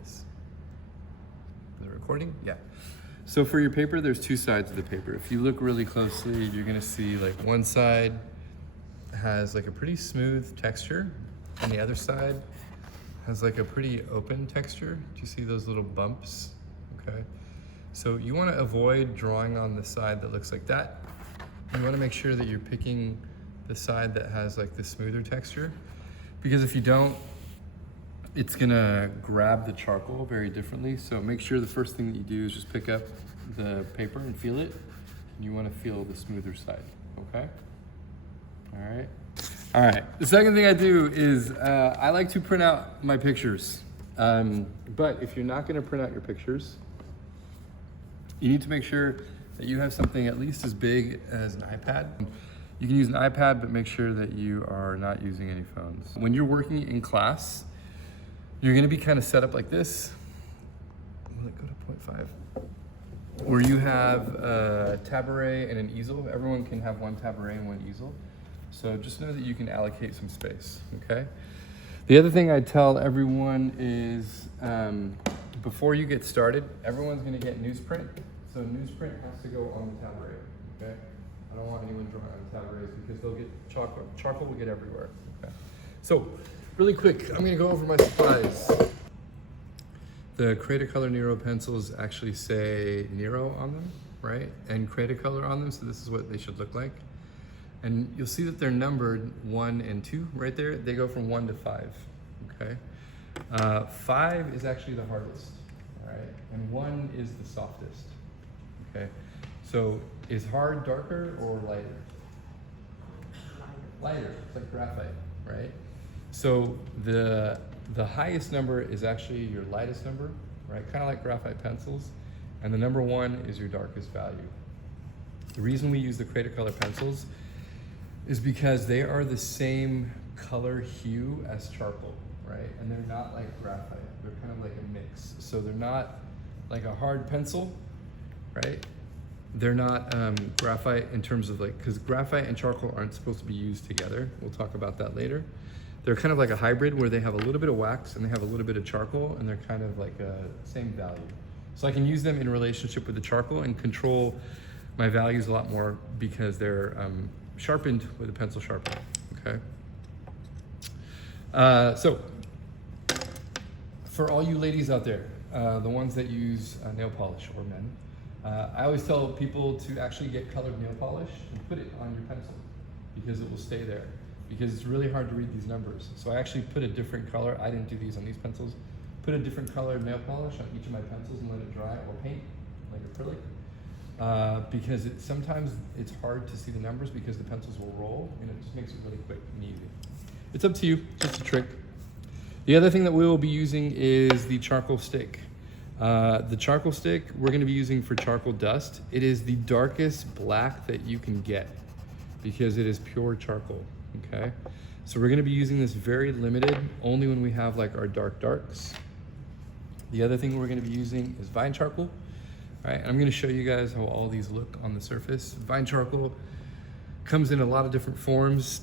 this. Is it recording? Yeah. So for your paper, there's two sides of the paper. If you look really closely, you're gonna see like one side has like a pretty smooth texture and the other side has like a pretty open texture. Do you see those little bumps? Okay. So you wanna avoid drawing on the side that looks like that. You wanna make sure that you're picking the side that has like the smoother texture, because if you don't, it's gonna grab the charcoal very differently. So make sure the first thing that you do is just pick up the paper and feel it. You wanna feel the smoother side, okay? All right. The second thing I do is I like to print out my pictures. But if you're not gonna print out your pictures, you need to make sure that you have something at least as big as an iPad. You can use an iPad, but make sure that you are not using any phones. When you're working in class, you're gonna be kind of set up like this. Will it go to 0.5? Where you have a tabouret and an easel. Everyone can have one tabouret and one easel. So just know that you can allocate some space, okay? The other thing I tell everyone is before you get started, everyone's gonna get newsprint. So newsprint has to go on the tabouret, okay? I don't want anyone drawing on tabourets because they'll get charcoal. Charcoal will get everywhere, okay? So really quick, I'm gonna go over my supplies. The Cretacolor Nero pencils actually say Nero on them, right? And Cretacolor on them, so this is what they should look like. And you'll see that they're numbered 1 and 2 right there. They go from 1 to 5, okay? 5 is actually the hardest, all right? And 1 is the softest, okay? So is hard darker or lighter? Lighter, it's like graphite, right? So the highest number is actually your lightest number, right? Kind of like graphite pencils. And the number 1 is your darkest value. The reason we use the Cretacolor pencils is because they are the same color hue as charcoal, right? And they're not like graphite. They're kind of like a mix. So they're not like a hard pencil, right? They're not graphite in terms of like, because graphite and charcoal aren't supposed to be used together. We'll talk about that later. They're kind of like a hybrid where they have a little bit of wax and they have a little bit of charcoal, and they're kind of like a same value. So I can use them in relationship with the charcoal and control my values a lot more because they're sharpened with a pencil sharpener, okay? So for all you ladies out there, the ones that use nail polish, or men, I always tell people to actually get colored nail polish and put it on your pencil because it will stay there, because it's really hard to read these numbers. So I actually put a different color. I didn't do these on these pencils. Put a different color nail polish on each of my pencils and let it dry, or paint like acrylic. Because sometimes it's hard to see the numbers because the pencils will roll, and it just makes it really quick and easy. It's up to you, just a trick. The other thing that we will be using is the charcoal stick. The charcoal stick we're gonna be using for charcoal dust. It is the darkest black that you can get because it is pure charcoal, okay? So we're gonna be using this very limited, only when we have like our darks. The other thing we're gonna be using is vine charcoal. All right, I'm gonna show you guys how all these look on the surface. Vine charcoal comes in a lot of different forms.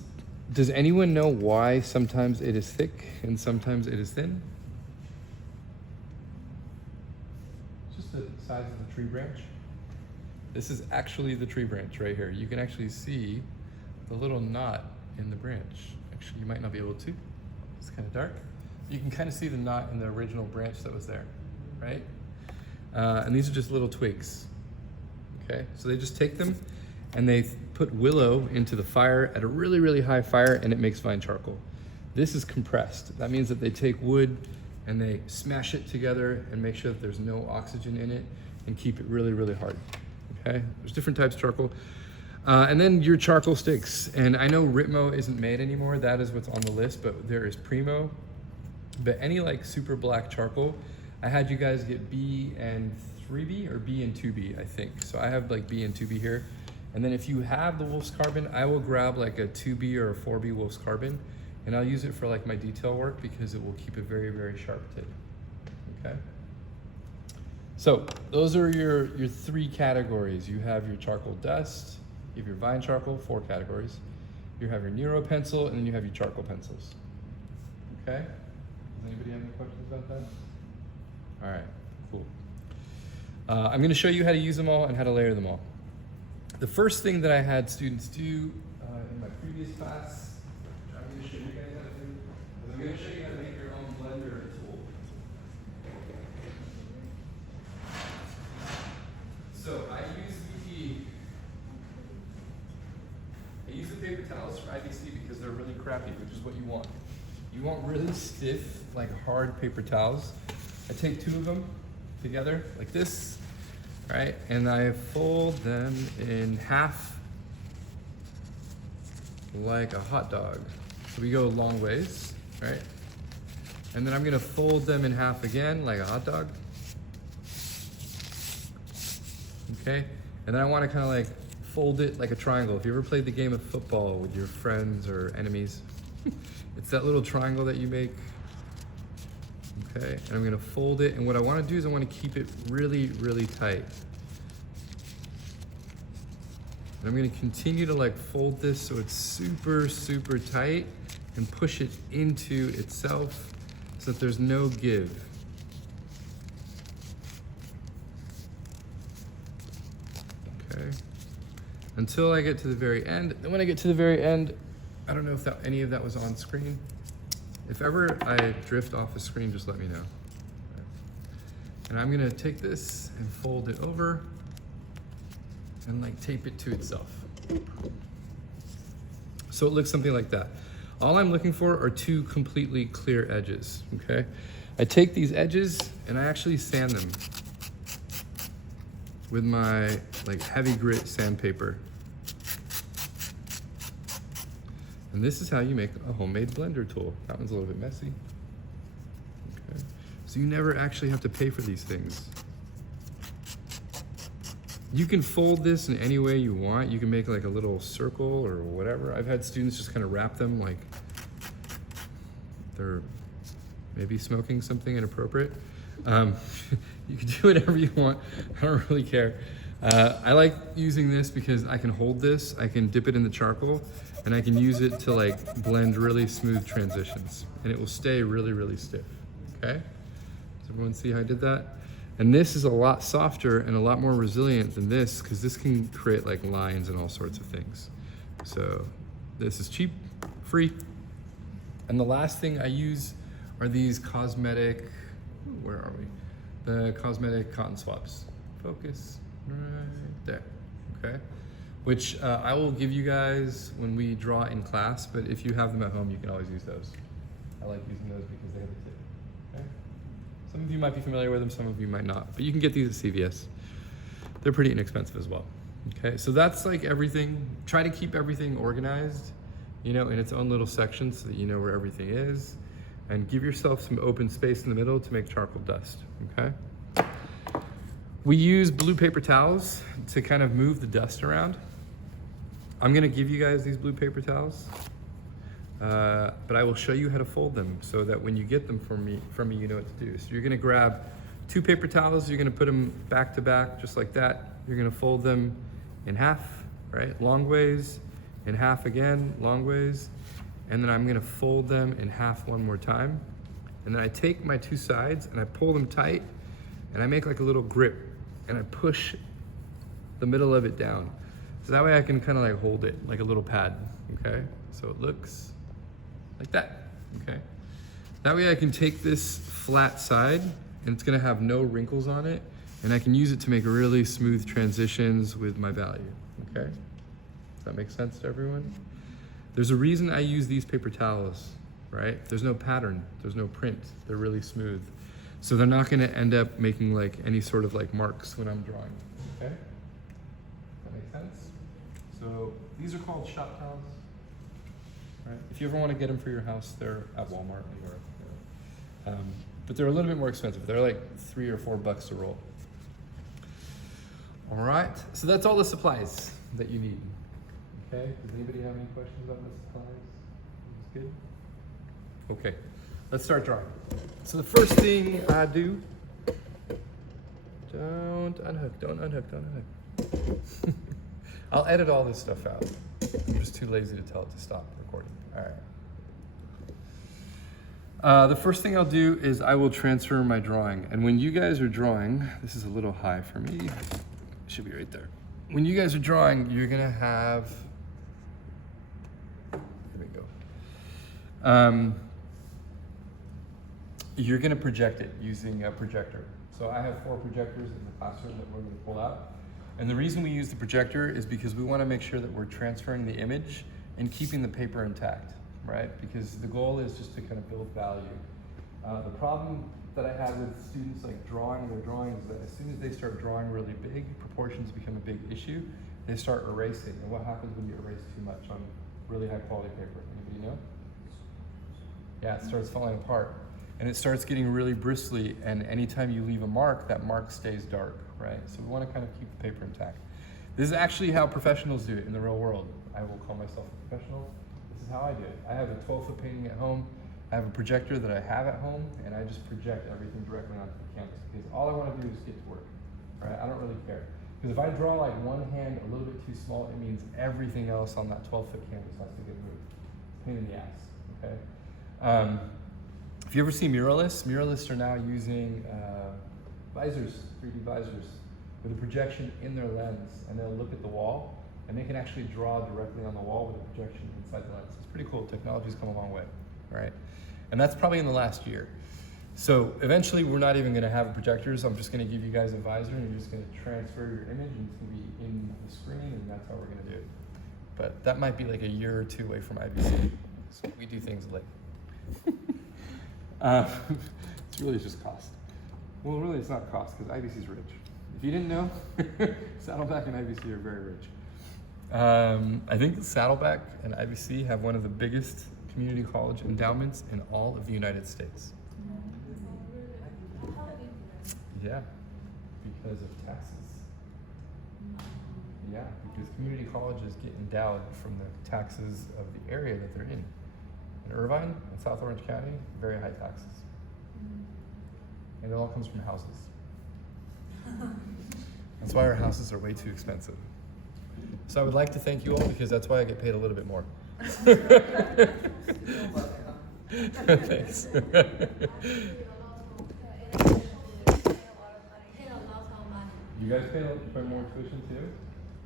Does anyone know why sometimes it is thick and sometimes it is thin? Just the size of the tree branch. This is actually the tree branch right here. You can actually see the little knot in the branch. Actually, you might not be able to. It's kind of dark. You can kind of see the knot in the original branch that was there, right? And these are just little twigs, okay? So they just take them and they put willow into the fire at a really, really high fire, and it makes vine charcoal. This is compressed. That means that they take wood and they smash it together and make sure that there's no oxygen in it and keep it really, really hard, okay? There's different types of charcoal. And then your charcoal sticks. And I know Ritmo isn't made anymore. That is what's on the list, but there is Primo. But any like super black charcoal, I had you guys get B and 3B or B and 2B, I think. So I have like B and 2B here. And then if you have the Wolf's Carbon, I will grab like a 2B or a 4B Wolf's Carbon, and I'll use it for like my detail work because it will keep a very, very sharp tip, okay? So those are your 3 categories. You have your charcoal dust, you have your vine charcoal, 4 categories. You have your Nero pencil, and then you have your charcoal pencils, okay? Does anybody have any questions about that? All right, cool. I'm gonna show you how to use them all and how to layer them all. The first thing that I had students do in my previous class, which I'm gonna show you guys how to do, is I'm gonna show you how to make your own blender tool. So I use the paper towels for IBC because they're really crappy, which is what you want. You want really stiff, like hard paper towels. I take 2 of them together like this, right? And I fold them in half like a hot dog. So we go long ways, right? And then I'm gonna fold them in half again like a hot dog. Okay, and then I wanna kinda like fold it like a triangle. If you ever played the game of football with your friends or enemies, it's that little triangle that you make. Okay, and I'm gonna fold it, and what I wanna do is I wanna keep it really, really tight. And I'm gonna continue to like fold this so it's super, super tight and push it into itself so that there's no give. Okay, until I get to the very end. And when I get to the very end, I don't know if any of that was on screen. If ever I drift off a screen, just let me know. And I'm gonna take this and fold it over and like tape it to itself. So it looks something like that. All I'm looking for are 2 completely clear edges, okay? I take these edges and I actually sand them with my like heavy grit sandpaper. And this is how you make a homemade blender tool. That one's a little bit messy. Okay. So you never actually have to pay for these things. You can fold this in any way you want. You can make like a little circle or whatever. I've had students just kind of wrap them like they're maybe smoking something inappropriate. You can do whatever you want. I don't really care. I like using this because I can hold this, I can dip it in the charcoal, and I can use it to like blend really smooth transitions, and it will stay really, really stiff, okay? Does everyone see how I did that? And this is a lot softer and a lot more resilient than this because this can create like lines and all sorts of things. So this is cheap, free. And the last thing I use are these cosmetic, where are we? The cosmetic cotton swabs. Focus right there, okay? Which I will give you guys when we draw in class, but if you have them at home, you can always use those. I like using those because they have a tip, okay? Some of you might be familiar with them, some of you might not, but you can get these at CVS. They're pretty inexpensive as well, okay? So that's like everything. Try to keep everything organized, you know, in its own little section so that you know where everything is, and give yourself some open space in the middle to make charcoal dust, okay? We use blue paper towels to kind of move the dust around. I'm gonna give you guys these blue paper towels, but I will show you how to fold them so that when you get them from me, you know what to do. So you're gonna grab 2 paper towels, you're gonna put them back to back, just like that. You're gonna fold them in half, right? Long ways, in half again, long ways. And then I'm gonna fold them in half one more time. And then I take my 2 sides and I pull them tight and I make like a little grip and I push the middle of it down. So that way I can kind of like hold it like a little pad, okay? So it looks like that, okay? That way I can take this flat side and it's gonna have no wrinkles on it, and I can use it to make really smooth transitions with my value, okay? Does that make sense to everyone? There's a reason I use these paper towels, right? There's no pattern, there's no print, they're really smooth. So they're not gonna end up making like any sort of like marks when I'm drawing, okay? Does that make sense? So these are called shop towels, right? If you ever wanna get them for your house, they're at Walmart or but they're a little bit more expensive. They're like $3 or $4 a roll. All right, so that's all the supplies that you need. Okay, does anybody have any questions about the supplies? Is good? Okay, let's start drawing. So the first thing I do, don't unhook. I'll edit all this stuff out. I'm just too lazy to tell it to stop recording. All right. The first thing I'll do is I will transfer my drawing. And when you guys are drawing, this is a little high for me. It should be right there. When you guys are drawing, you're gonna have, here we go. You're gonna project it using a projector. So I have 4 projectors in the classroom that we're gonna pull out. And the reason we use the projector is because we wanna make sure that we're transferring the image and keeping the paper intact, right? Because the goal is just to kind of build value. The problem that I have with students like drawing their drawings is that as soon as they start drawing really big, proportions become a big issue. They start erasing. And what happens when you erase too much on really high quality paper? Anybody know? Yeah, it starts falling apart. And it starts getting really bristly, and anytime you leave a mark, that mark stays dark, right? So we want to kind of keep the paper intact. This is actually how professionals do it in the real world. I will call myself a professional. This is how I do it. I have a 12-foot painting at home. I have a projector that I have at home, and I just project everything directly onto the canvas because all I want to do is get to work, right? I don't really care. Because if I draw like one hand a little bit too small, it means everything else on that 12-foot canvas has to get moved. Pain in the ass, okay? If you ever see muralists are now using visors, 3D visors, with a projection in their lens, and they'll look at the wall, and they can actually draw directly on the wall with a projection inside the lens. It's pretty cool. Technology's come a long way, right? And that's probably in the last year. So eventually, we're not even going to have projectors. I'm just going to give you guys a visor, and you're just going to transfer your image, and it's going to be in the screen, and that's how we're going to do it. But that might be like a year or 2 away from IBC. So we do things late. It's really just cost. Well, really, it's not cost because IBC's rich. If you didn't know, Saddleback and IBC are very rich. I think Saddleback and IBC have one of the biggest community college endowments in all of the United States. Yeah, because of taxes. Yeah, because community colleges get endowed from the taxes of the area that they're in. In Irvine and South Orange County, very high taxes. And it all comes from houses. That's why our houses are way too expensive. So I would like to thank you all because that's why I get paid a little bit more. Thanks. You guys pay more tuition too?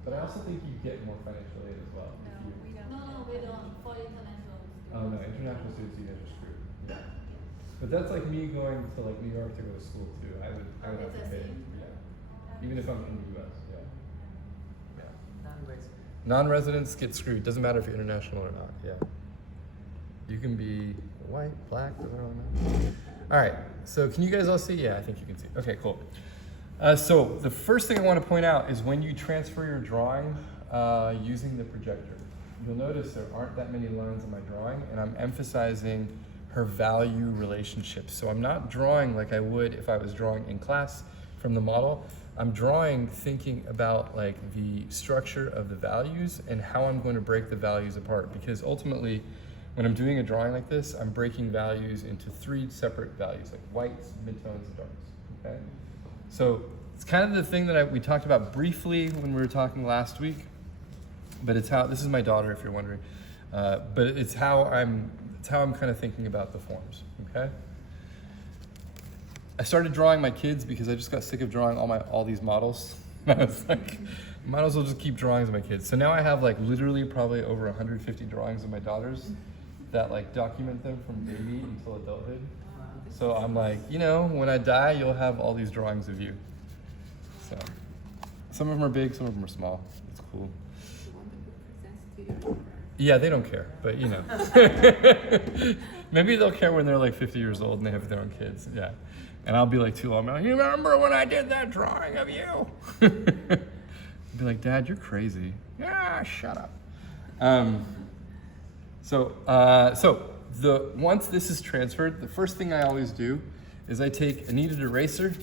But I also think you get more financial aid as well. No, we don't. For international students. Oh no, international students you guys are screwed. Yeah. But that's like me going to like New York to go to school too. I would have to pay. Yeah. Even if I'm from the US. Yeah. Non-residents get screwed. Doesn't matter if you're international or not. Yeah. You can be white, black, doesn't really matter. All right. So can you guys all see? Yeah, I think you can see. Okay, cool. So the first thing I want to point out is when you transfer your drawing using the projector, you'll notice there aren't that many lines in my drawing, and I'm emphasizing her value relationship. So I'm not drawing like I would if I was drawing in class from the model. I'm drawing thinking about like the structure of the values and how I'm going to break the values apart, because ultimately when I'm doing a drawing like this, I'm breaking values into 3 separate values, like whites, midtones, and darks, okay? So it's kind of the thing that we talked about briefly when we were talking last week, but it's how, this is my daughter if you're wondering, but it's how I'm kind of thinking about the forms, okay? I started drawing my kids because I just got sick of drawing all these models. I was like, might as well just keep drawings of my kids. So now I have like literally probably over 150 drawings of my daughters that like document them from baby until adulthood. So I'm like, you know, when I die, you'll have all these drawings of you. So some of them are big, some of them are small. It's cool. Yeah, they don't care, but you know. Maybe they'll care when they're like 50 years old and they have their own kids. Yeah. And I'll be like too long. Like, you remember when I did that drawing of you? Be like, Dad, you're crazy. Yeah, shut up. Once this is transferred, the first thing I always do is I take a kneaded eraser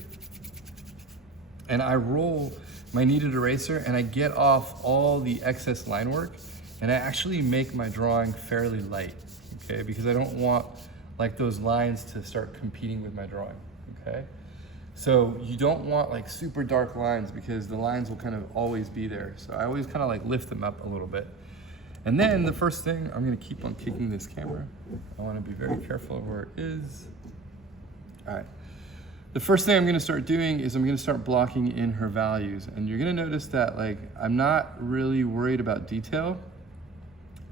and I roll my kneaded eraser and I get off all the excess line work, and I actually make my drawing fairly light, okay? Because I don't want like those lines to start competing with my drawing, okay? So you don't want like super dark lines because the lines will kind of always be there. So I always kind of like lift them up a little bit. And then the first thing, I'm gonna keep on kicking this camera. I wanna be very careful of where it is. All right. The first thing I'm gonna start doing is I'm gonna start blocking in her values. And you're gonna notice that like, I'm not really worried about detail.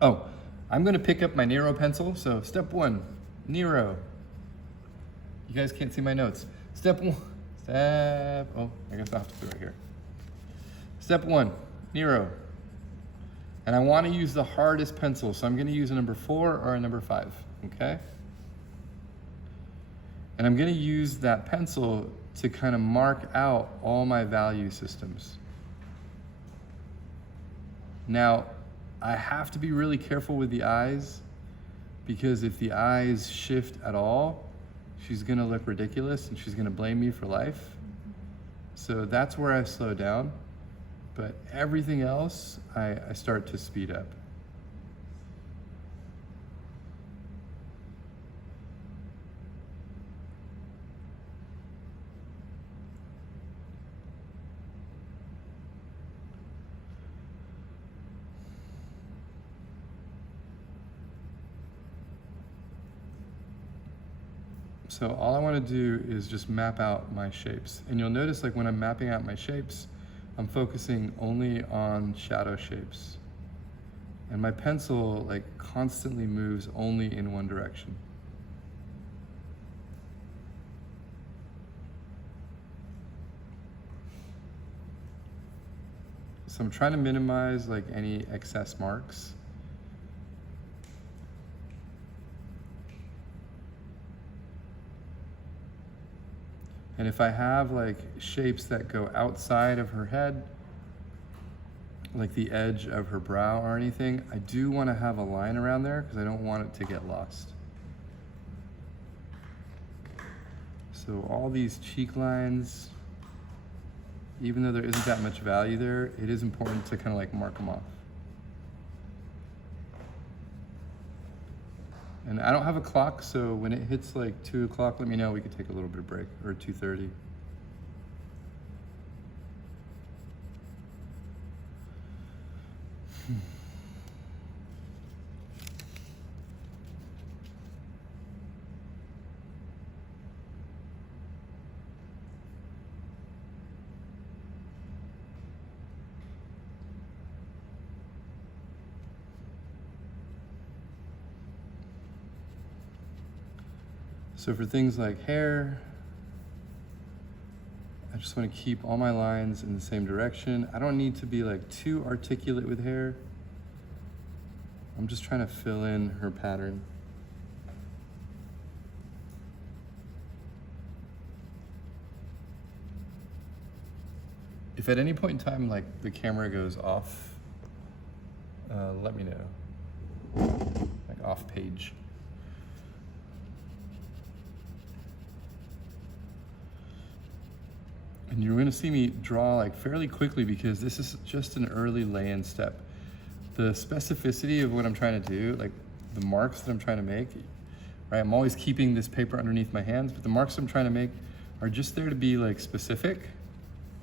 Oh, I'm gonna pick up my Nero pencil. So step one, Nero. You guys can't see my notes. Step one, oh, I guess I'll have to put it right here. Step one, Nero. And I wanna use the hardest pencil. So I'm gonna use a number 4 or a number 5, okay? And I'm gonna use that pencil to kind of mark out all my value systems. Now, I have to be really careful with the eyes, because if the eyes shift at all, she's gonna look ridiculous and she's gonna blame me for life. So that's where I slow down. But everything else, I start to speed up. So all I want to do is just map out my shapes. And you'll notice like when I'm mapping out my shapes, I'm focusing only on shadow shapes. And my pencil like constantly moves only in one direction. So I'm trying to minimize like any excess marks. And if I have like shapes that go outside of her head, like the edge of her brow or anything, I do want to have a line around there because I don't want it to get lost. So all these cheek lines, even though there isn't that much value there, it is important to kind of like mark them off. And I don't have a clock, so when it hits like 2 o'clock, let me know, we could take a little bit of break, or 2:30. So for things like hair, I just want to keep all my lines in the same direction. I don't need to be like too articulate with hair. I'm just trying to fill in her pattern. If at any point in time like the camera goes off, let me know, like off page. And you're gonna see me draw like fairly quickly because this is just an early lay-in step. The specificity of what I'm trying to do, like the marks that I'm trying to make, right? I'm always keeping this paper underneath my hands, but the marks I'm trying to make are just there to be like specific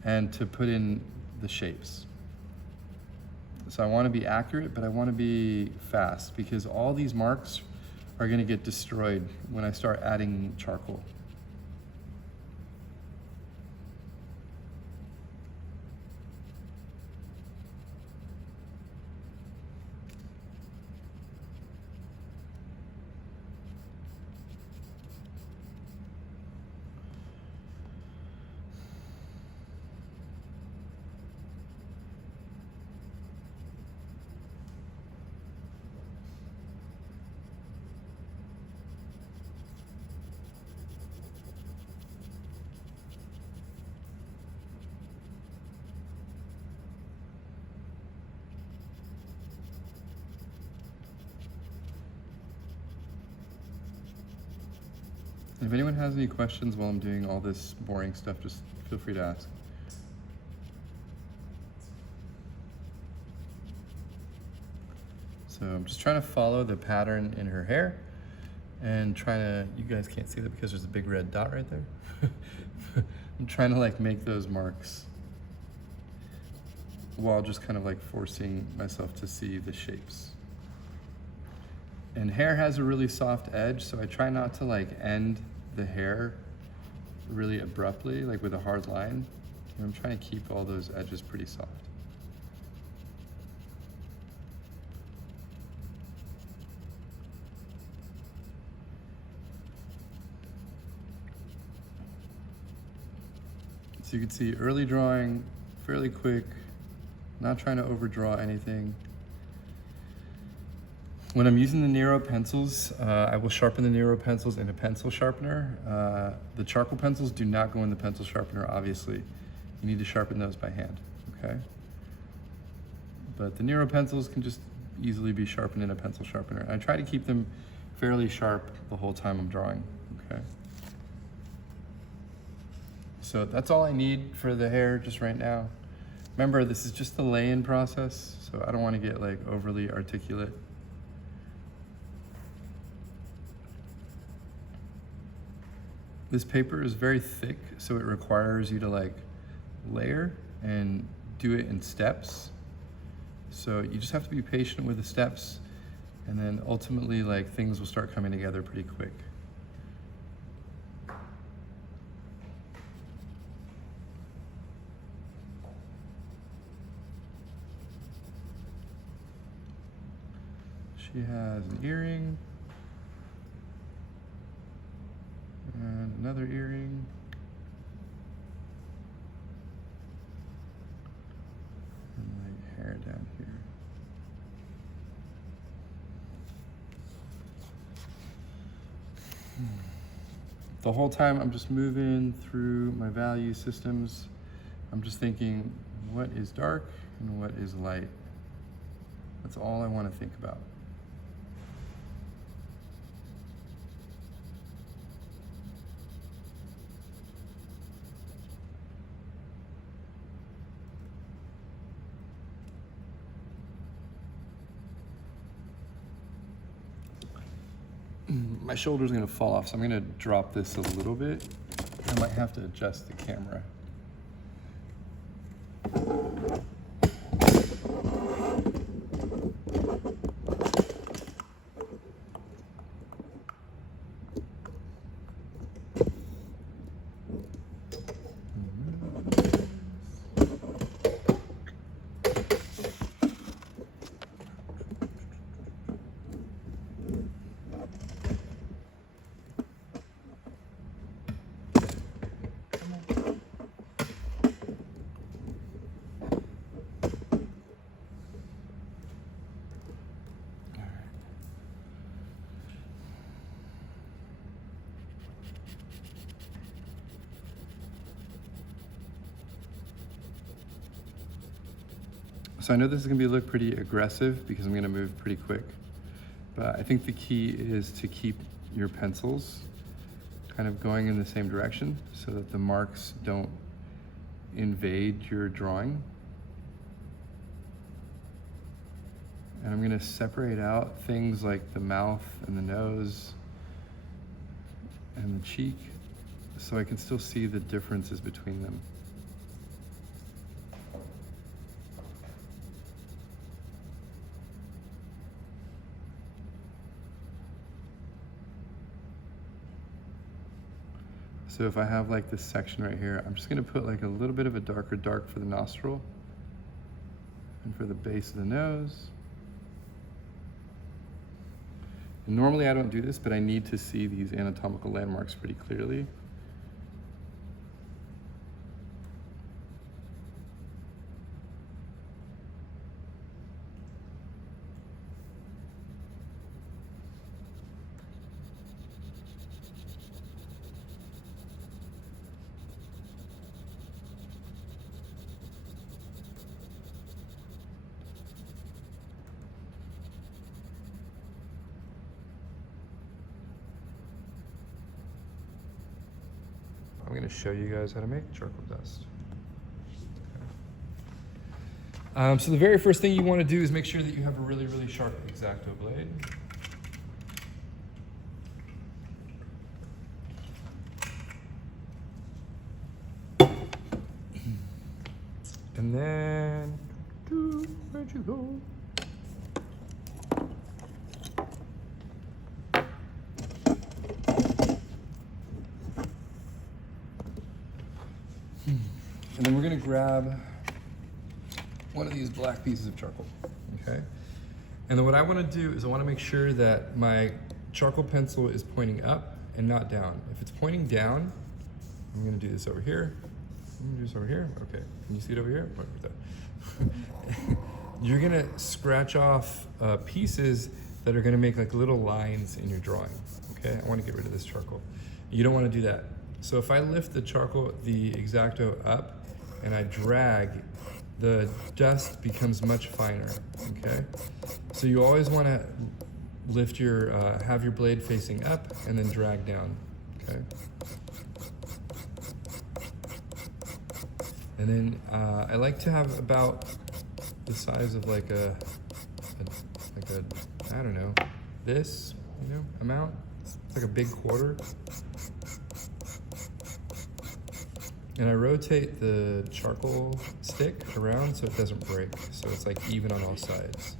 and to put in the shapes. So I wanna be accurate, but I wanna be fast because all these marks are gonna get destroyed when I start adding charcoal. If anyone has any questions while I'm doing all this boring stuff, just feel free to ask. So I'm just trying to follow the pattern in her hair and trying to, you guys can't see that because there's a big red dot right there. I'm trying to like make those marks while just kind of like forcing myself to see the shapes. And hair has a really soft edge, so I try not to like end the hair really abruptly, like with a hard line. I'm trying to keep all those edges pretty soft. So you can see early drawing, fairly quick, not trying to overdraw anything. When I'm using the Nero pencils, I will sharpen the Nero pencils in a pencil sharpener. The charcoal pencils do not go in the pencil sharpener, obviously. You need to sharpen those by hand, okay? But the Nero pencils can just easily be sharpened in a pencil sharpener. I try to keep them fairly sharp the whole time I'm drawing, okay? So that's all I need for the hair just right now. Remember, this is just the lay-in process, so I don't want to get like overly articulate. This paper is very thick, so it requires you to like layer and do it in steps. So you just have to be patient with the steps, and then ultimately like things will start coming together pretty quick. She has an earring. And another earring. And like hair down here. The whole time I'm just moving through my value systems. I'm just thinking, what is dark and what is light? That's all I want to think about. My shoulder's gonna fall off, so I'm gonna drop this a little bit. I might have to adjust the camera. So I know this is gonna look pretty aggressive because I'm gonna move pretty quick, but I think the key is to keep your pencils kind of going in the same direction so that the marks don't invade your drawing. And I'm gonna separate out things like the mouth and the nose and the cheek so I can still see the differences between them. So if I have like this section right here, I'm just gonna put like a little bit of a darker dark for the nostril and for the base of the nose. And normally I don't do this, but I need to see these anatomical landmarks pretty clearly. I'm going to show you guys how to make charcoal dust. So the very first thing you want to do is make sure that you have a really, really sharp X-Acto blade. And then, where'd you go? And then we're gonna grab one of these black pieces of charcoal, okay? And then what I wanna do is I wanna make sure that my charcoal pencil is pointing up and not down. If it's pointing down, I'm gonna do this over here. I'm gonna do this over here, okay. Can you see it over here? You're gonna scratch off pieces that are gonna make like little lines in your drawing, okay? I wanna get rid of this charcoal. You don't wanna do that. So if I lift the charcoal, the X-Acto up and I drag, the dust becomes much finer, okay? So you always wanna lift your, have your blade facing up and then drag down, okay? And then I like to have about the size of like a I don't know, this, you know, amount. It's like a big quarter. And I rotate the charcoal stick around so it doesn't break. So it's like even on all sides.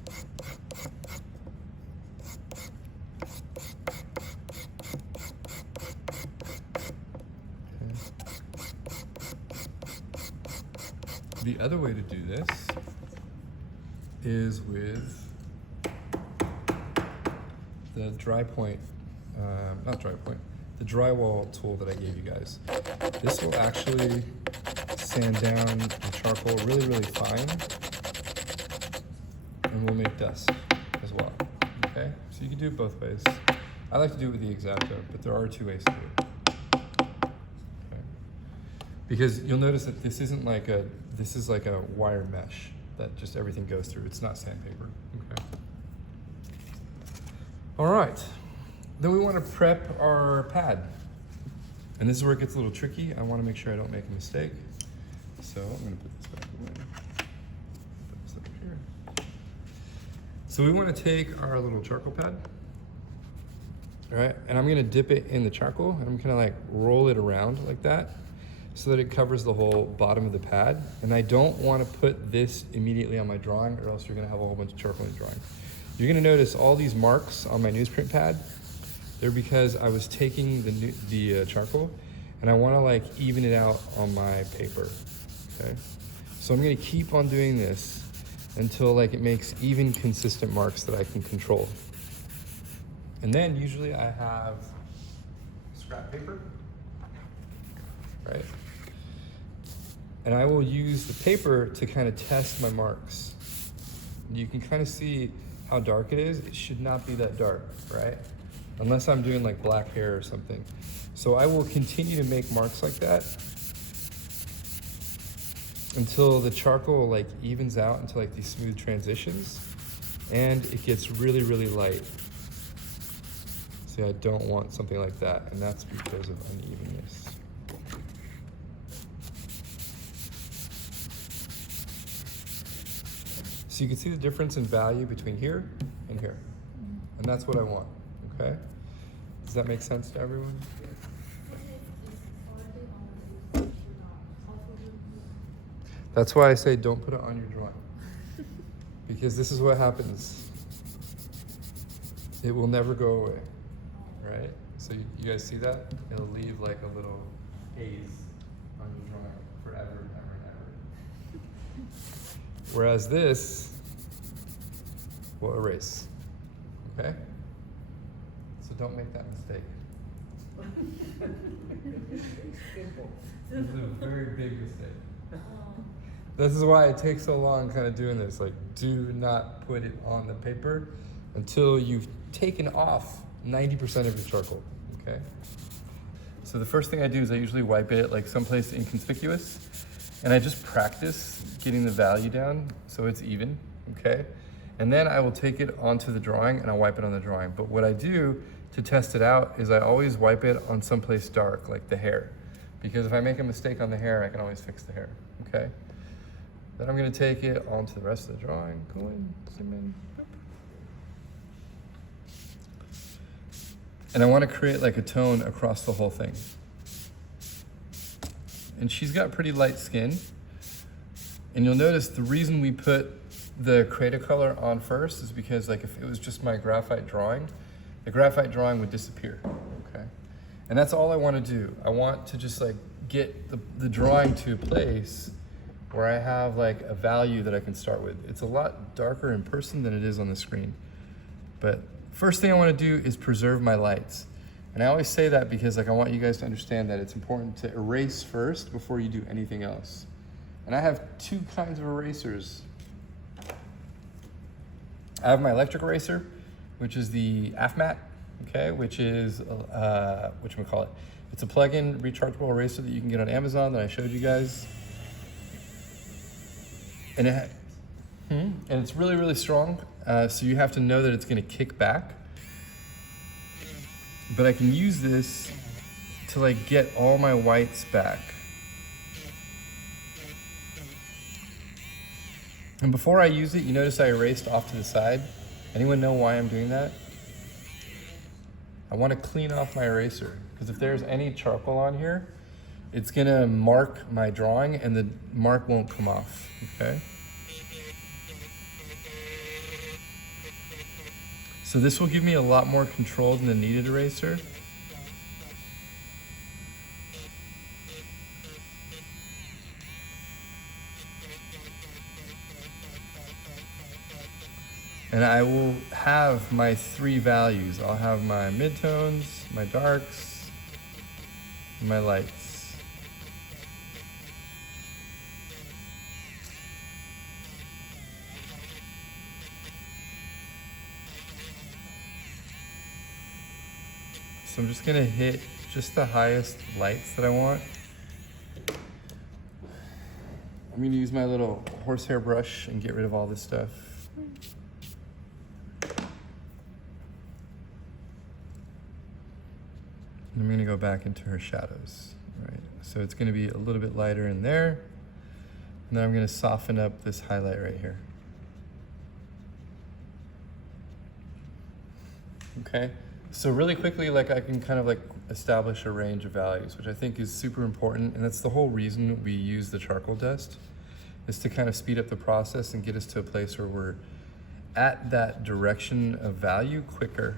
Okay. The other way to do this is with the the drywall tool that I gave you guys. This will actually sand down the charcoal really, really fine and will make dust as well, okay? So you can do it both ways. I like to do it with the X-Acto, but there are two ways to do it. Okay. Because you'll notice that this isn't like this is like a wire mesh that just everything goes through. It's not sandpaper, okay? All right, then we want to prep our pad. And this is where it gets a little tricky. I want to make sure I don't make a mistake. So I'm going to put this back away. Put this over here. So we want to take our little charcoal pad, all right? And I'm going to dip it in the charcoal and I'm going to like roll it around like that so that it covers the whole bottom of the pad. And I don't want to put this immediately on my drawing or else you're going to have a whole bunch of charcoal in the drawing. You're gonna notice all these marks on my newsprint pad. They're because I was taking the charcoal and I wanna like even it out on my paper, okay? So I'm gonna keep on doing this until like it makes even consistent marks that I can control. And then usually I have scrap paper, right? And I will use the paper to kind of test my marks. You can kind of see how dark it is. It should not be that dark, right? Unless I'm doing like black hair or something. So I will continue to make marks like that until the charcoal like evens out into like these smooth transitions and it gets really, really light. See, I don't want something like that, and that's because of unevenness. So you can see the difference in value between here and here. And that's what I want, okay? Does that make sense to everyone? That's why I say don't put it on your drawing. Because this is what happens. It will never go away, right? So you guys see that? It'll leave like a little haze on your drawing forever and ever and ever. Whereas this will erase, okay? So don't make that mistake. This is a very big mistake. This is why it takes so long kind of doing this. Like, do not put it on the paper until you've taken off 90% of your charcoal, okay? So the first thing I do is I usually wipe it like someplace inconspicuous, and I just practice getting the value down so it's even, okay? And then I will take it onto the drawing and I'll wipe it on the drawing. But what I do to test it out is I always wipe it on someplace dark, like the hair. Because if I make a mistake on the hair, I can always fix the hair, okay? Then I'm gonna take it onto the rest of the drawing. Go in, zoom in. And I wanna create like a tone across the whole thing. And she's got pretty light skin. And you'll notice the reason we put the Create a Color on first is because like if it was just my graphite drawing, the graphite drawing would disappear, okay? And that's all I wanna do. I want to just like get the drawing to a place where I have like a value that I can start with. It's a lot darker in person than it is on the screen. But first thing I want to do is preserve my lights. And I always say that because like I want you guys to understand that it's important to erase first before you do anything else. And I have two kinds of erasers. I have my electric eraser, which is the AFMAT, okay, which is, whatchamacallit. It's a plug-in rechargeable eraser that you can get on Amazon that I showed you guys. And it's really, really strong. So you have to know that it's gonna kick back. But I can use this to like get all my whites back. And before I use it, you notice I erased off to the side. Anyone know why I'm doing that? I want to clean off my eraser, because if there's any charcoal on here, it's gonna mark my drawing and the mark won't come off, okay? So this will give me a lot more control than the kneaded eraser. And I will have my three values. I'll have my midtones, my darks, and my lights. So I'm just gonna hit just the highest lights that I want. I'm gonna use my little horsehair brush and get rid of all this stuff. I'm gonna go back into her shadows, right? So it's gonna be a little bit lighter in there. And then I'm gonna soften up this highlight right here. Okay, so really quickly, like I can kind of like establish a range of values, which I think is super important. And that's the whole reason we use the charcoal dust, is to kind of speed up the process and get us to a place where we're at that direction of value quicker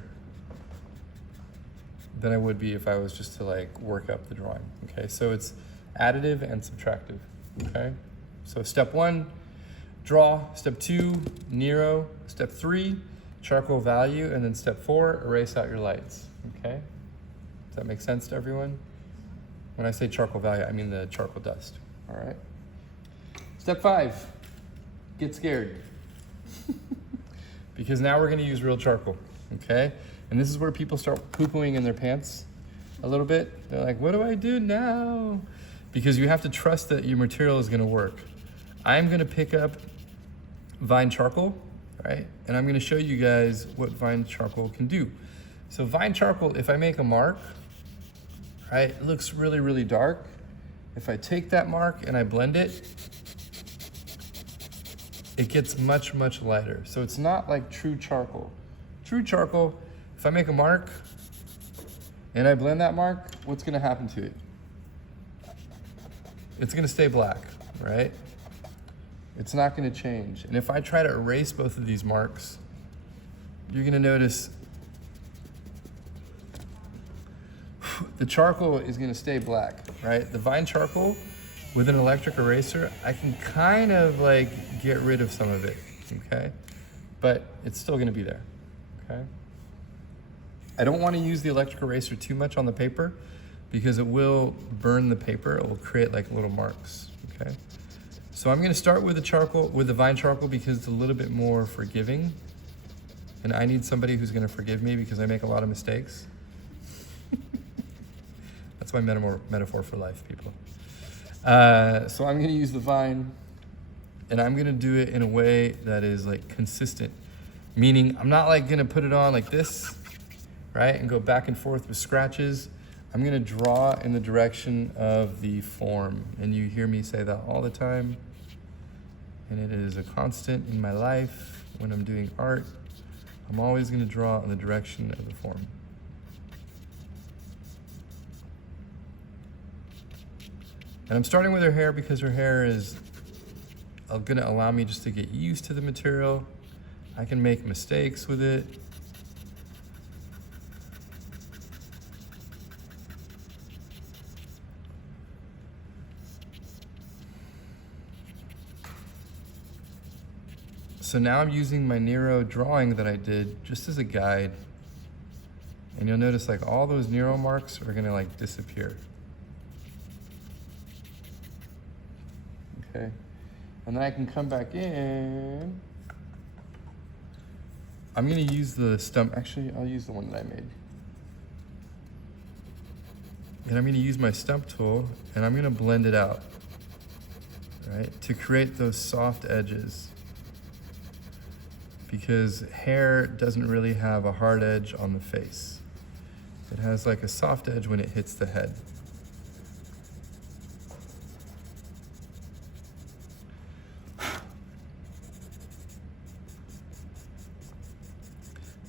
than I would be if I was just to like work up the drawing, okay? So it's additive and subtractive, okay? So step 1, draw. Step 2, Nero. Step 3, charcoal value. And then step 4, erase out your lights, okay? Does that make sense to everyone? When I say charcoal value, I mean the charcoal dust, all right? Step 5, get scared. Because now we're gonna use real charcoal, okay? And this is where people start poo-pooing in their pants a little bit. They're like, what do I do now? Because you have to trust that your material is gonna work. I'm gonna pick up Vine charcoal, right? And I'm gonna show you guys what Vine charcoal can do. So Vine charcoal, if I make a mark, right, it looks really, really dark. If I take that mark and I blend it, it gets much, much lighter. So it's not like true charcoal. True charcoal, if I make a mark and I blend that mark, what's gonna happen to it? It's gonna stay black, right? It's not gonna change. And if I try to erase both of these marks, you're gonna notice the charcoal is gonna stay black, right? The Vine charcoal with an electric eraser, I can kind of like get rid of some of it, okay? But it's still gonna be there, okay? I don't wanna use the electric eraser too much on the paper because it will burn the paper. It will create like little marks, okay? So I'm gonna start with the charcoal, with the Vine charcoal because it's a little bit more forgiving. And I need somebody who's gonna forgive me because I make a lot of mistakes. That's my metaphor for life, people. So I'm gonna use the Vine and I'm gonna do it in a way that is like consistent. Meaning I'm not like gonna put it on like this, right? And go back and forth with scratches. I'm gonna draw in the direction of the form. And you hear me say that all the time. And it is a constant in my life. When I'm doing art, I'm always gonna draw in the direction of the form. And I'm starting with her hair because her hair is gonna allow me just to get used to the material. I can make mistakes with it. So now I'm using my Nero drawing that I did just as a guide. And you'll notice like all those Nero marks are gonna like disappear. Okay, and then I can come back in. I'm gonna use the stump, actually I'll use the one that I made. And I'm gonna use my stump tool and I'm gonna blend it out, right? To create those soft edges. Because hair doesn't really have a hard edge on the face. It has like a soft edge when it hits the head.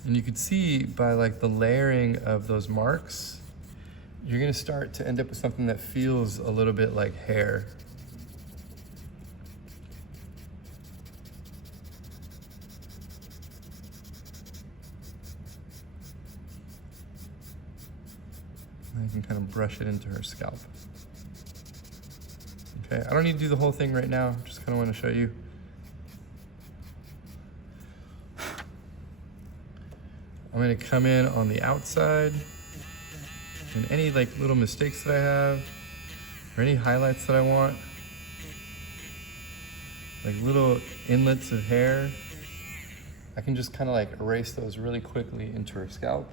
And you can see by like the layering of those marks, you're gonna start to end up with something that feels a little bit like hair. And you can kind of brush it into her scalp. Okay, I don't need to do the whole thing right now, just kind of want to show you. I'm gonna come in on the outside and any like little mistakes that I have or any highlights that I want, like little inlets of hair, I can just kind of like erase those really quickly into her scalp.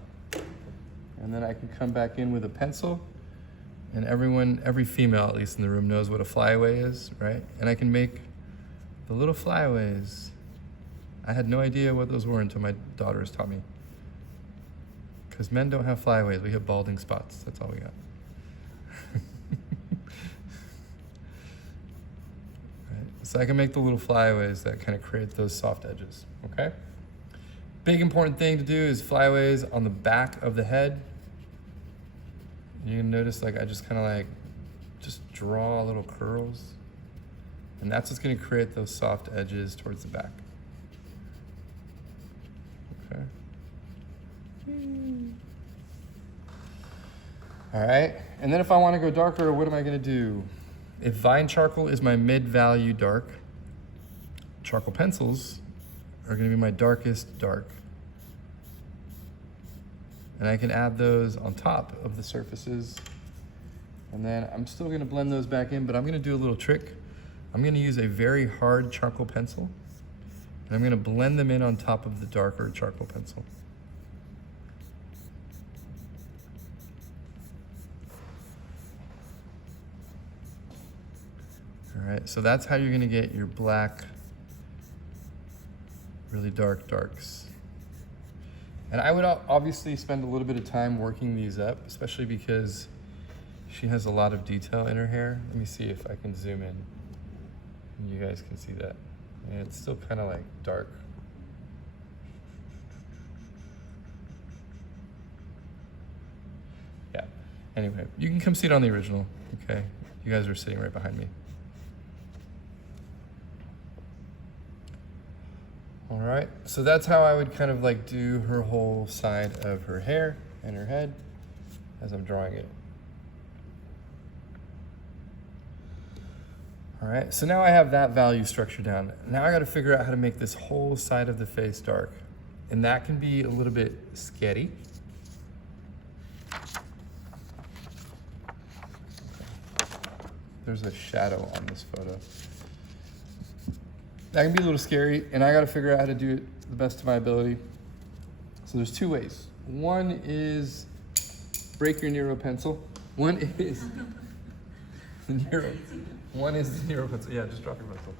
And then I can come back in with a pencil, and every female at least in the room knows what a flyaway is, right? And I can make the little flyaways. I had no idea what those were until my daughters taught me. Because men don't have flyaways, we have balding spots. That's all we got. Right. So I can make the little flyaways that kind of create those soft edges, okay? Big important thing to do is flyaways on the back of the head. You can notice like I just kind of like, just draw little curls. And that's what's gonna create those soft edges towards the back. Okay. All right, and then if I want to go darker, what am I going to do? If Vine Charcoal is my mid-value dark, charcoal pencils are going to be my darkest dark. And I can add those on top of the surfaces. And then I'm still going to blend those back in, but I'm going to do a little trick. I'm going to use a very hard charcoal pencil, and I'm going to blend them in on top of the darker charcoal pencil. All right, so that's how you're gonna get your black, really dark darks. And I would obviously spend a little bit of time working these up, especially because she has a lot of detail in her hair. Let me see if I can zoom in and you guys can see that. And it's still kind of like dark. Yeah, anyway, you can come see it on the original, okay? You guys are sitting right behind me. All right, so that's how I would kind of like do her whole side of her hair and her head as I'm drawing it. All right, so now I have that value structure down. Now I gotta figure out how to make this whole side of the face dark. And that can be a little bit scary. There's a shadow on this photo. That can be a little scary, and I gotta figure out how to do it to the best of my ability. So there's two ways. One is break your Nero pencil. One is the Nero. One is the Nero pencil. Yeah, just drop your pencil.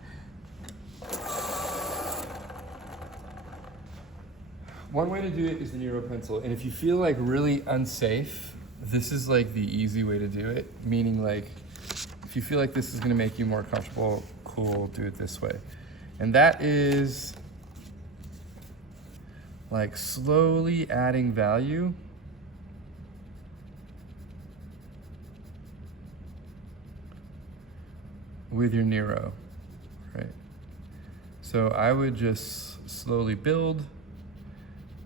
One way to do it is the Nero pencil, and if you feel like really unsafe, this is like the easy way to do it. Meaning like, if you feel like this is gonna make you more comfortable, cool, do it this way. And that is like slowly adding value with your Nero, right? So I would just slowly build.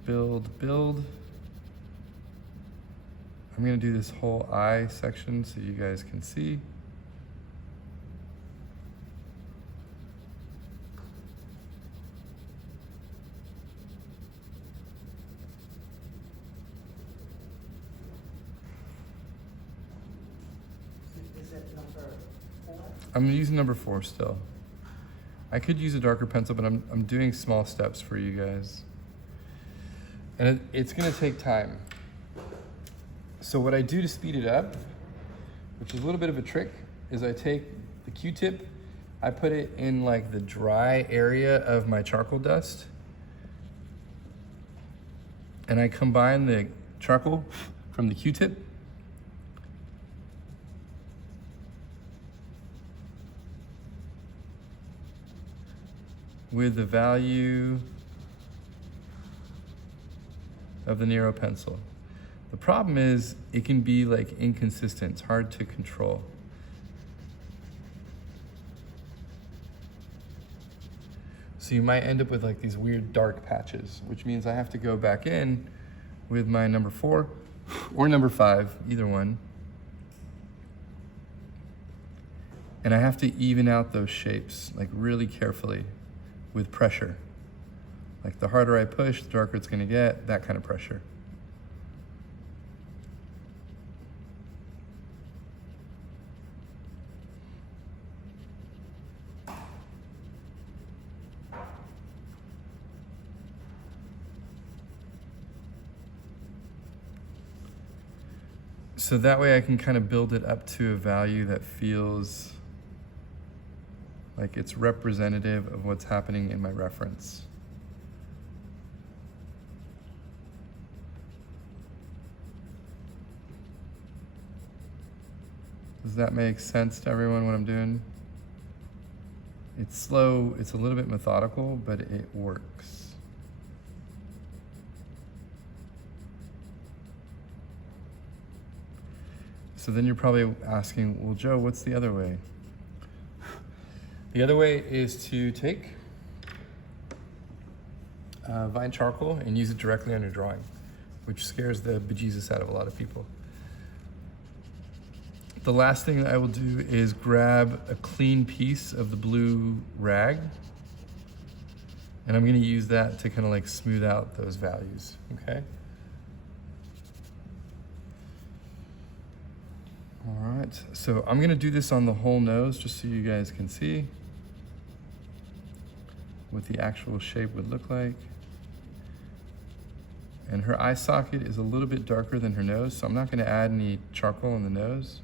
I'm gonna do this whole eye section so you guys can see. said number 4? I'm using number 4 still. I could use a darker pencil, but I'm doing small steps for you guys. And it's gonna take time. So what I do to speed it up, which is a little bit of a trick, is I take the Q-tip, I put it in like the dry area of my charcoal dust, and I combine the charcoal from the Q-tip with the value of the Nero pencil. The problem is it can be like inconsistent. It's hard to control. So you might end up with like these weird dark patches, which means I have to go back in with my number 4 or number 5, either one. And I have to even out those shapes like really carefully with pressure. Like the harder I push, the darker it's gonna get, that kind of pressure. So that way I can kind of build it up to a value that feels like it's representative of what's happening in my reference. Does that make sense to everyone what I'm doing? It's slow, it's a little bit methodical, but it works. So then you're probably asking, well, Joe, what's the other way? The other way is to take vine charcoal and use it directly on your drawing, which scares the bejesus out of a lot of people. The last thing that I will do is grab a clean piece of the blue rag, and I'm gonna use that to kind of like smooth out those values, okay? All right, so I'm gonna do this on the whole nose just so you guys can see what the actual shape would look like. And her eye socket is a little bit darker than her nose, so I'm not gonna add any charcoal on the nose.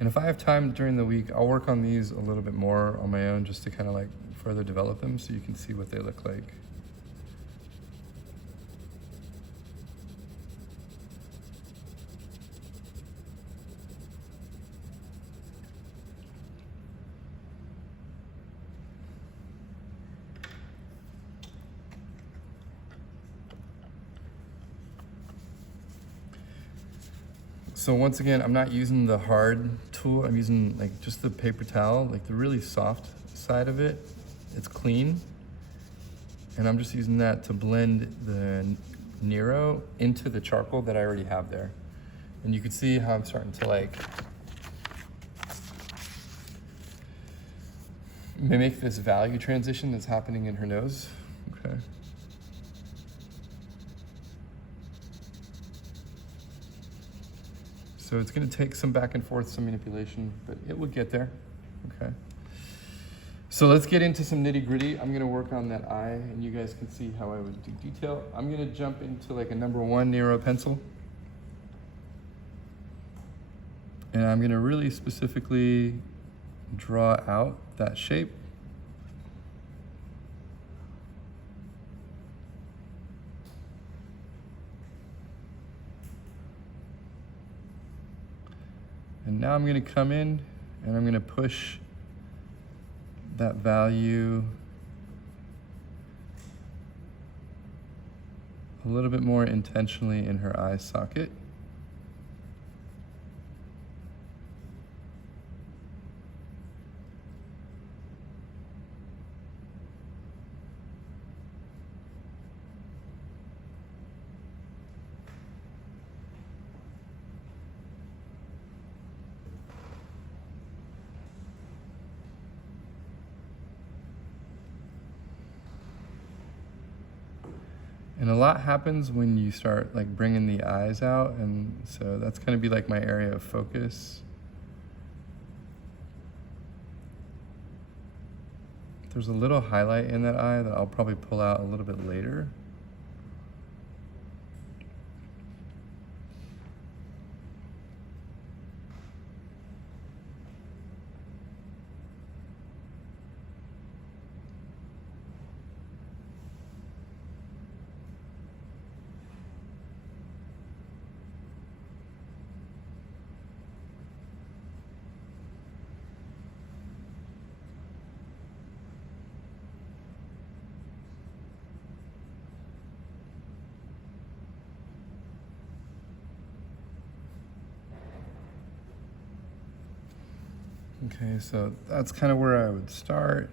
And if I have time during the week, I'll work on these a little bit more on my own just to kind of like further develop them so you can see what they look like. So once again, I'm not using the hard tool. I'm using like just the paper towel, like the really soft side of it. It's clean. And I'm just using that to blend the Nero into the charcoal that I already have there. And you can see how I'm starting to like mimic this value transition that's happening in her nose. Okay. So it's gonna take some back and forth, some manipulation, but it will get there, okay? So let's get into some nitty gritty. I'm gonna work on that eye and you guys can see how I would do detail. I'm gonna jump into like a number 1 Nero pencil. And I'm gonna really specifically draw out that shape. And now I'm gonna come in and I'm gonna push that value a little bit more intentionally in her eye socket. And a lot happens when you start like bringing the eyes out, and so that's gonna be like my area of focus. There's a little highlight in that eye that I'll probably pull out a little bit later. Okay, so that's kind of where I would start.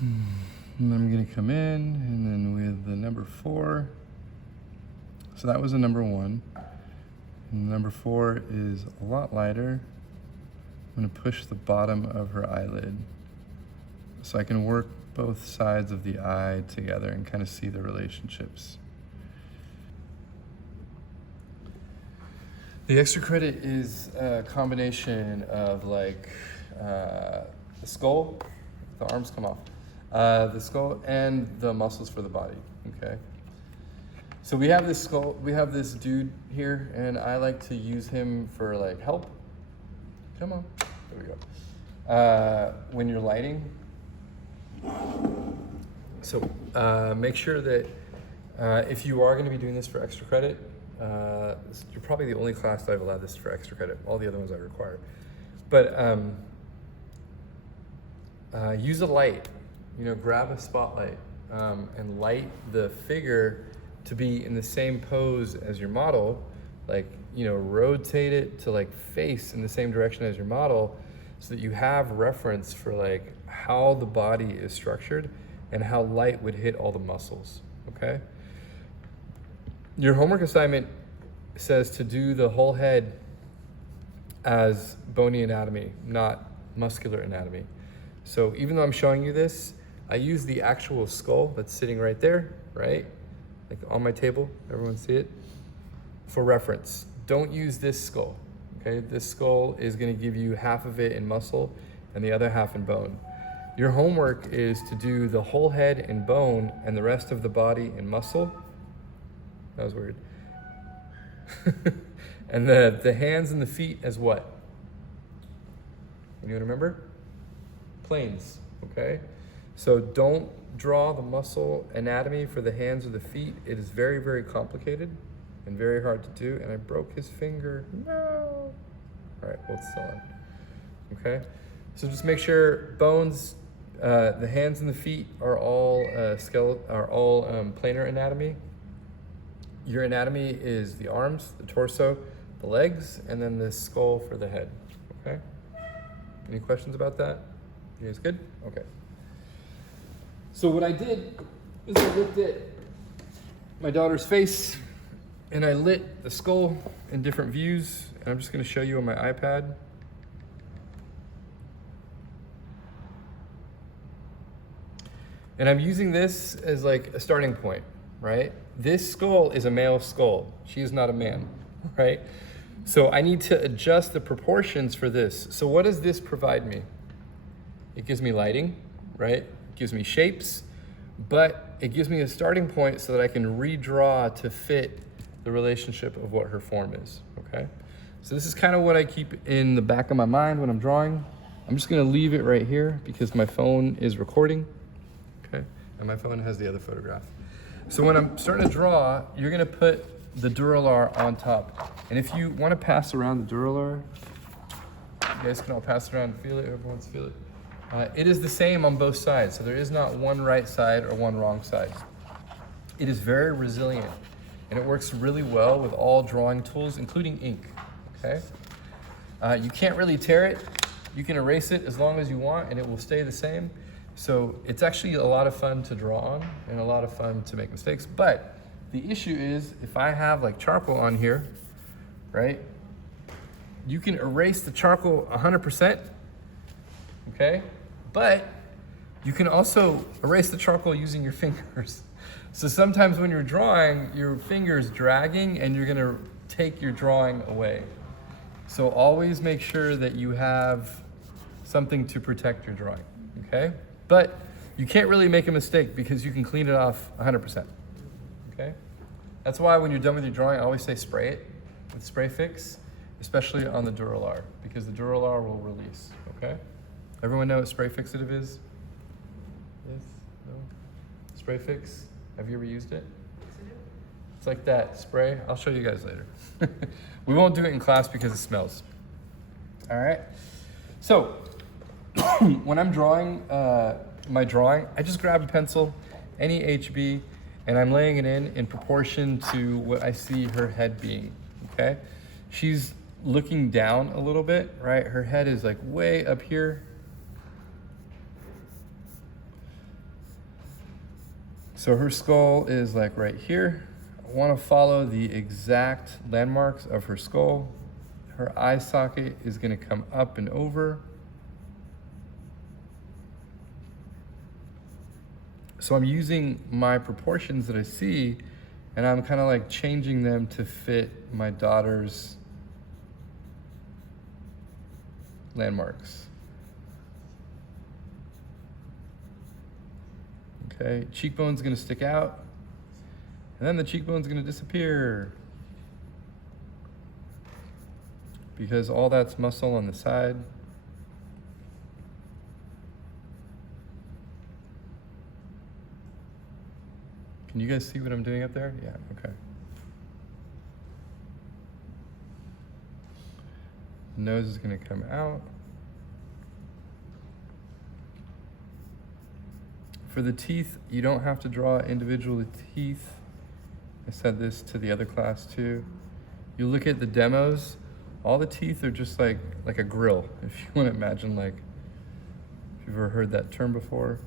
And I'm gonna come in, and then with the number 4. So that was a number 1. And number 4 is a lot lighter. I'm gonna push the bottom of her eyelid, so I can work both sides of the eye together and kind of see the relationships. The extra credit is a combination of like the skull, the arms come off, the skull and the muscles for the body, okay? So we have this skull, we have this dude here, and I like to use him for like help. Come on, there we go. When you're lighting, so make sure that if you are going to be doing this for extra credit, you're probably the only class that I've allowed this for extra credit. All the other ones I require. But use a light, you know, grab a spotlight and light the figure to be in the same pose as your model, like, you know, rotate it to like face in the same direction as your model, so that you have reference for like how the body is structured and how light would hit all the muscles, okay? Your homework assignment says to do the whole head as bony anatomy, not muscular anatomy. So even though I'm showing you this, I use the actual skull that's sitting right there, right? Like on my table, everyone see it? For reference, don't use this skull, okay? This skull is gonna give you half of it in muscle and the other half in bone. Your homework is to do the whole head in bone and the rest of the body in muscle. That was weird. And the hands and the feet as what? Anyone remember? Planes, okay? So don't draw the muscle anatomy for the hands or the feet. It is very, very complicated and very hard to do. And I broke his finger, no. All right, well, it's still on, okay? So just make sure bones, the hands and the feet are all planar anatomy. Your anatomy is the arms, the torso, the legs, and then the skull for the head, okay? Any questions about that? You guys good? Okay. So what I did is I looked at my daughter's face and I lit the skull in different views, and I'm just gonna show you on my iPad. And I'm using this as like a starting point, right? This skull is a male skull. She is not a man, right? So I need to adjust the proportions for this. So what does this provide me? It gives me lighting, right? It gives me shapes, but it gives me a starting point so that I can redraw to fit the relationship of what her form is, okay? So this is kind of what I keep in the back of my mind when I'm drawing. I'm just gonna leave it right here because my phone is recording, okay? And my phone has the other photograph. So when I'm starting to draw, you're gonna put the Duralar on top. And if you wanna pass around the Duralar, you guys can all pass it around and feel it, everyone's feel it. It is the same on both sides, so there is not one right side or one wrong side. It is very resilient, and it works really well with all drawing tools, including ink, okay? You can't really tear it. You can erase it as long as you want, and it will stay the same. So it's actually a lot of fun to draw on and a lot of fun to make mistakes, but The issue is if I have like charcoal on here, right? You can erase the charcoal 100%, okay? But you can also erase the charcoal using your fingers. So sometimes when you're drawing, your finger's dragging and you're gonna take your drawing away. So always make sure that you have something to protect your drawing, okay? But you can't really make a mistake because you can clean it off 100%, okay? That's why when you're done with your drawing, I always say spray it with Spray Fix, especially on the Duralar, because the Duralar will release, okay? Everyone know what Spray Fixative is? Yes? No? Spray Fix? Have you ever used it? It's like that spray. I'll show you guys later. We won't do it in class because it smells. All right? So, when I'm drawing my drawing, I just grab a pencil, any HB, and I'm laying it in proportion to what I see her head being, okay? She's looking down a little bit, right? Her head is like way up here. So her skull is like right here. I want to follow the exact landmarks of her skull. Her eye socket is going to come up and over. So I'm using my proportions that I see, and I'm kind of like changing them to fit my daughter's landmarks. Okay, cheekbone's gonna stick out, and then the cheekbone's gonna disappear because all that's muscle on the side. Can you guys see what I'm doing up there? Yeah, okay. Nose is gonna come out. For the teeth, you don't have to draw individual teeth. I said this to the other class too. You look at the demos, all the teeth are just like a grill, if you want to imagine, like, if you've ever heard that term before.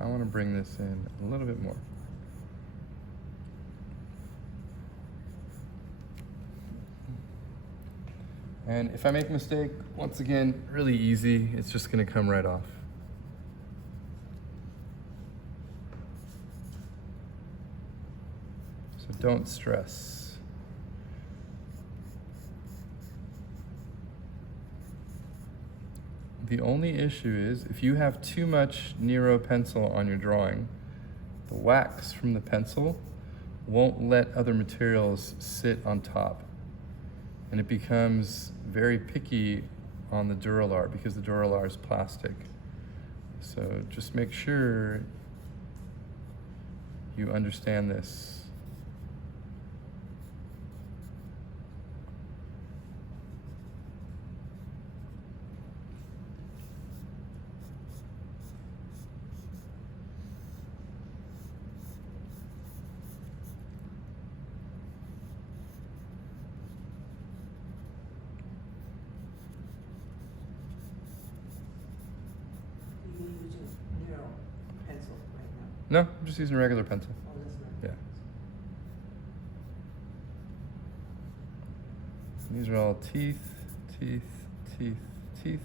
I want to bring this in a little bit more. And if I make a mistake, once again, really easy, it's just going to come right off. So don't stress. The only issue is if you have too much Nero pencil on your drawing, the wax from the pencil won't let other materials sit on top. And it becomes very picky on the Duralar because the Duralar is plastic. So just make sure you understand this. No, I'm just using a regular pencil. Oh, that's right. Yeah. These are all teeth, teeth, teeth, teeth,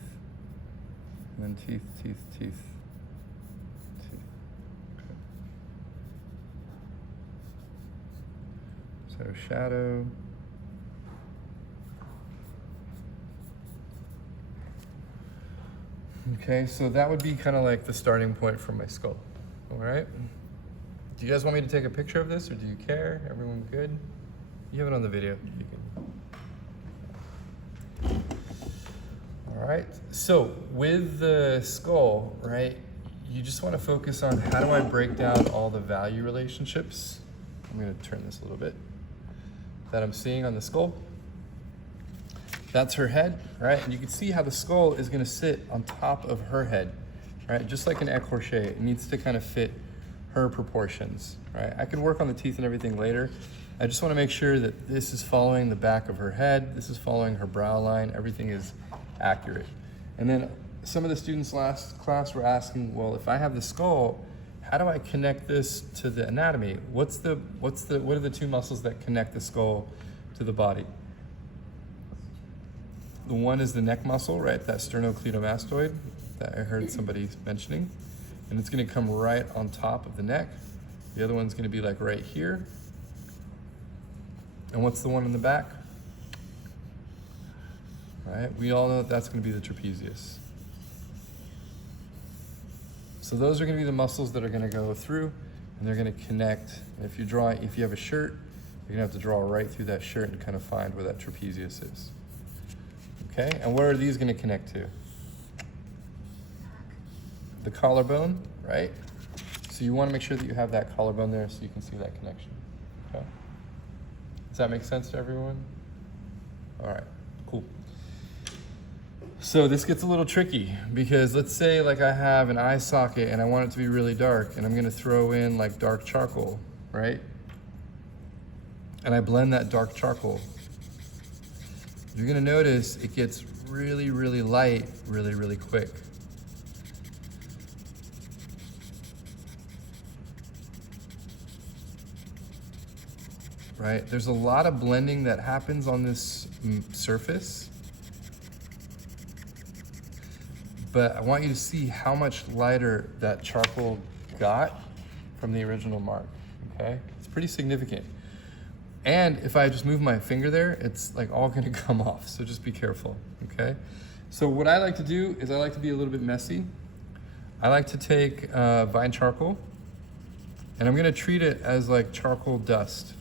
and then teeth, teeth, teeth, teeth. Okay. So shadow. Okay, so that would be kind of like the starting point for my skull. All right. Do you guys want me to take a picture of this, or do you care? Everyone good? You have it on the video. You can. All right. So with the skull, right, you just want to focus on how do I break down all the value relationships. I'm going to turn this a little bit. That I'm seeing on the skull. That's her head, right? And you can see how the skull is going to sit on top of her head. right? Just like an écorché, it needs to kind of fit her proportions, right? I could work on the teeth and everything later. I just want to make sure that this is following the back of her head, this is following her brow line, everything is accurate. And then some of the students last class were asking, well, if I have the skull, how do I connect this to the anatomy? What are the two muscles that connect the skull to the body? The one is the neck muscle, right? That sternocleidomastoid that I heard somebody mentioning. And it's gonna come right on top of the neck. The other one's gonna be like right here. And what's the one in the back? Right, we all know that that's gonna be the trapezius. So those are gonna be the muscles that are gonna go through and they're gonna connect. And if you have a shirt, you're gonna have to draw right through that shirt and kind of find where that trapezius is. Okay, and where are these gonna connect to? The collarbone, right? So you wanna make sure that you have that collarbone there so you can see that connection, okay? Does that make sense to everyone? All right, cool. So this gets a little tricky because let's say like I have an eye socket and I want it to be really dark and I'm gonna throw in like dark charcoal, right? And I blend that dark charcoal. You're gonna notice it gets really, really light, really, really quick. Right? There's a lot of blending that happens on this surface, but I want you to see how much lighter that charcoal got from the original mark, okay? It's pretty significant. And if I just move my finger there, it's like all gonna come off, so just be careful, okay? So what I like to do is I like to be a little bit messy. I like to take vine charcoal, and I'm gonna treat it as like charcoal dust.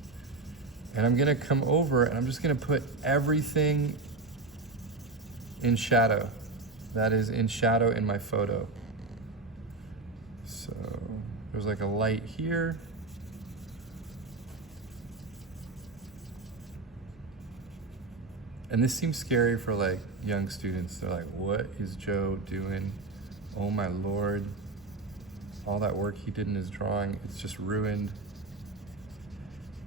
And I'm gonna come over and I'm just gonna put everything in shadow. That is in shadow in my photo. So there's like a light here. And this seems scary for like young students. They're like, what is Joe doing? Oh my Lord. All that work he did in his drawing, it's just ruined.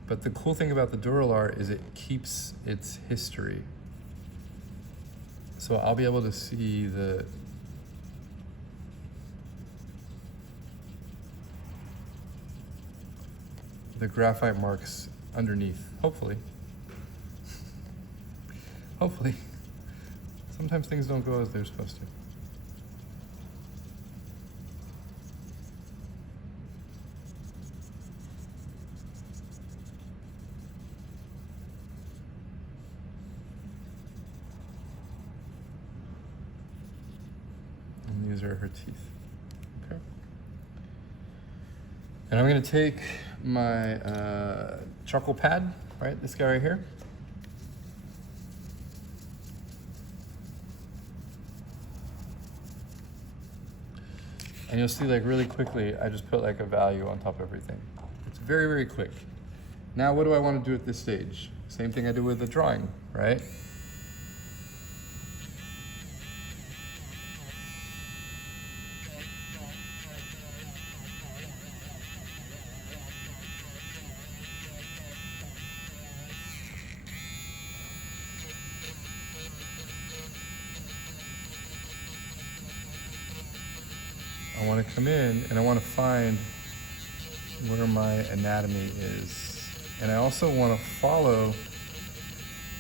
But the cool thing about the Duralar is it keeps its history. So I'll be able to see the graphite marks underneath, hopefully. Hopefully. Sometimes things don't go as they're supposed to. These are her teeth. Okay. And I'm gonna take my charcoal pad, right? This guy right here. And you'll see like really quickly, I just put like a value on top of everything. It's very, very quick. Now what do I want to do at this stage? Same thing I do with the drawing, right? I want to come in and I want to find where my anatomy is. And I also want to follow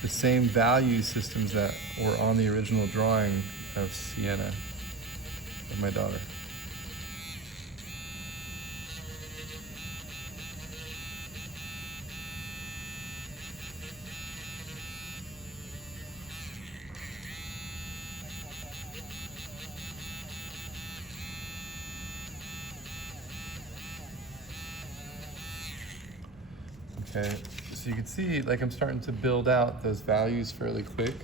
the same value systems that were on the original drawing of Sienna, of my daughter. Okay, so you can see like I'm starting to build out those values fairly quick.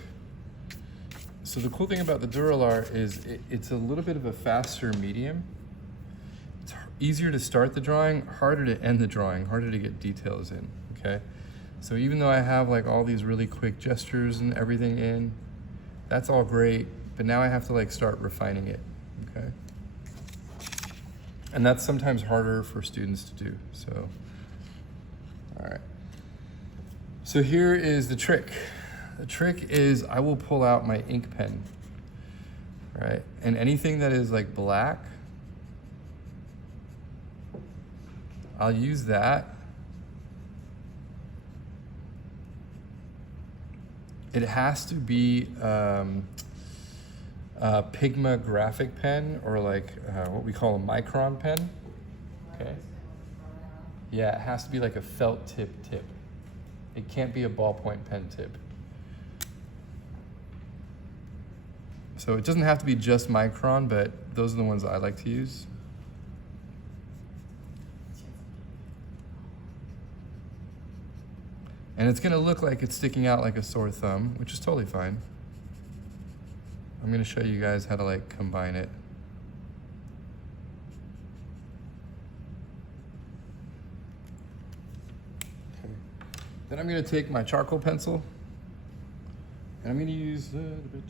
So the cool thing about the Duralar is it's a little bit of a faster medium. It's easier to start the drawing, harder to end the drawing, harder to get details in, okay? So even though I have like all these really quick gestures and everything in, that's all great, but now I have to like start refining it, okay? And that's sometimes harder for students to do, so. All right. So here is the trick. The trick is I will pull out my ink pen, right? And anything that is like black, I'll use that. It has to be a Pigma graphic pen, or like what we call a micron pen, okay? Yeah, it has to be like a felt tip. It can't be a ballpoint pen tip. So it doesn't have to be just micron, but those are the ones I like to use. And it's gonna look like it's sticking out like a sore thumb, which is totally fine. I'm gonna show you guys how to like combine it. Okay. Then I'm gonna take my charcoal pencil and I'm gonna use and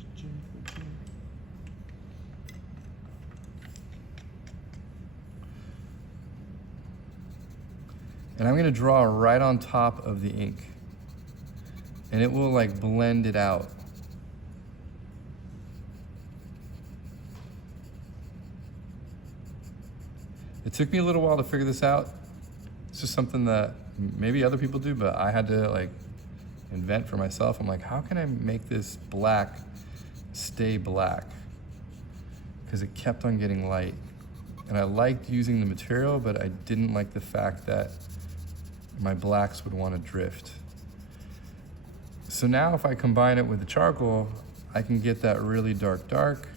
I'm gonna draw right on top of the ink. And it will like blend it out. It took me a little while to figure this out. It's just something that maybe other people do, but I had to like invent for myself. I'm like, how can I make this black stay black? Because it kept on getting light. And I liked using the material, but I didn't like the fact that my blacks would want to drift. So now if I combine it with the charcoal, I can get that really dark.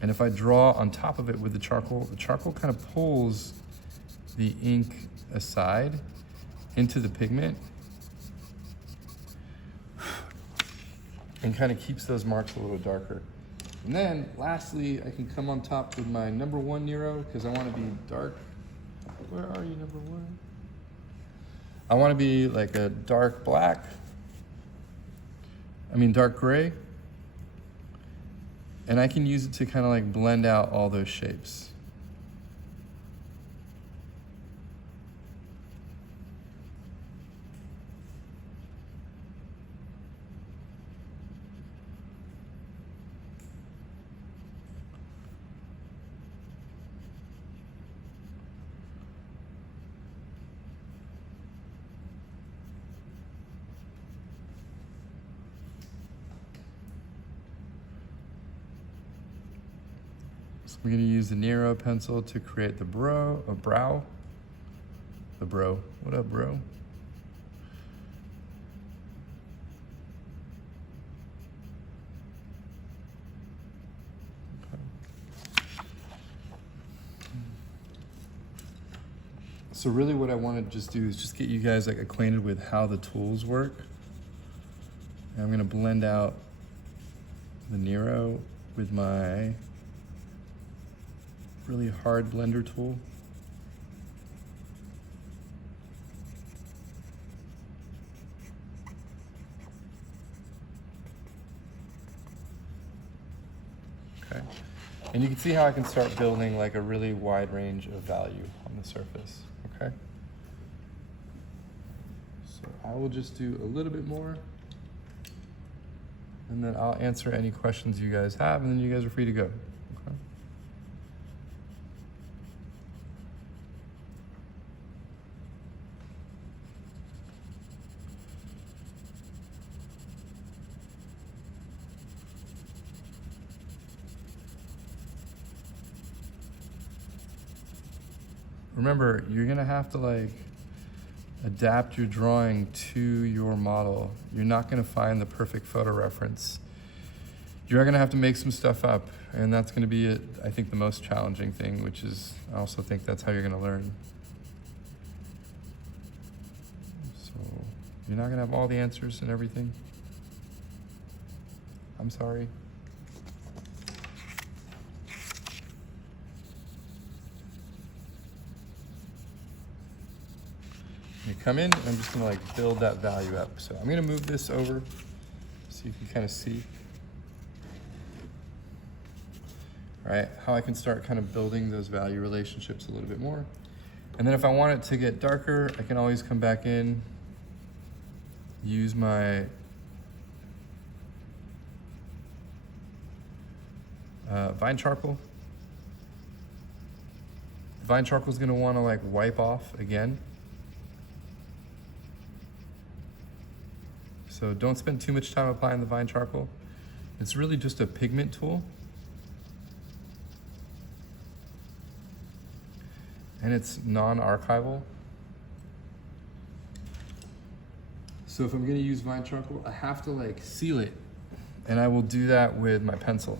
And if I draw on top of it with the charcoal kind of pulls the ink aside into the pigment and kind of keeps those marks a little darker. And then lastly, I can come on top with my number 1 Nero because I want to be dark. Where are you, number 1? I want to be like a dark black. Dark gray. And I can use it to kind of like blend out all those shapes. We're gonna use the Nero pencil to create the brow. The bro. What up, bro? Okay. So really what I want to just do is just get you guys like acquainted with how the tools work. And I'm gonna blend out the Nero with my really hard blender tool. Okay. And you can see how I can start building like a really wide range of value on the surface, okay? So I will just do a little bit more and then I'll answer any questions you guys have and then you guys are free to go. Remember, you're gonna have to like adapt your drawing to your model. You're not gonna find the perfect photo reference. You're gonna have to make some stuff up, and that's gonna be, I think, the most challenging thing, which is, I also think that's how you're gonna learn. So, you're not gonna have all the answers and everything. I'm sorry. You come in, and I'm just gonna like build that value up. So I'm gonna move this over so you can kind of see. right? How I can start kind of building those value relationships a little bit more. And then if I want it to get darker, I can always come back in, use my vine charcoal. The vine charcoal is gonna wanna like wipe off again. So don't spend too much time applying the vine charcoal. It's really just a pigment tool. And it's non-archival. So if I'm gonna use vine charcoal, I have to like seal it. And I will do that with my pencil.